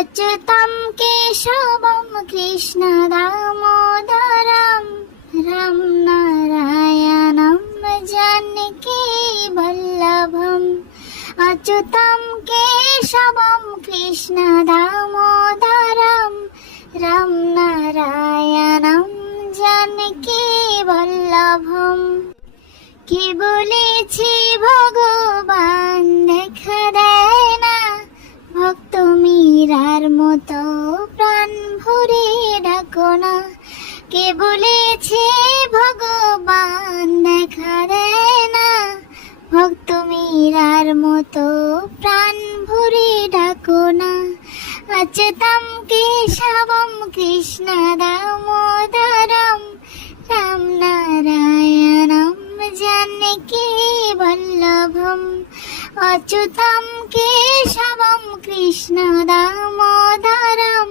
अच्युतं केशवं कृष्ण दामोदरं राम नारायणं जानकी वल्लभम् अच्युतं केशवं कृष्ण दामोदरं राम नारायणं जानकी वल्लभम् কি বলেছি ভগবান দেখা দেয় না ভক্ত মীরার মতো প্রাণ ভরে ডাকো না কে বলেছে ভগবান দেখা দেয় না ভক্ত মীরার মতো প্রাণ ভরে ডাকো না अच्युतं केशवं कृष्ण दामोदरं राम नारायणं जानकी वल्लभम् अच्युतं केशवं कृष्ण दामोदरं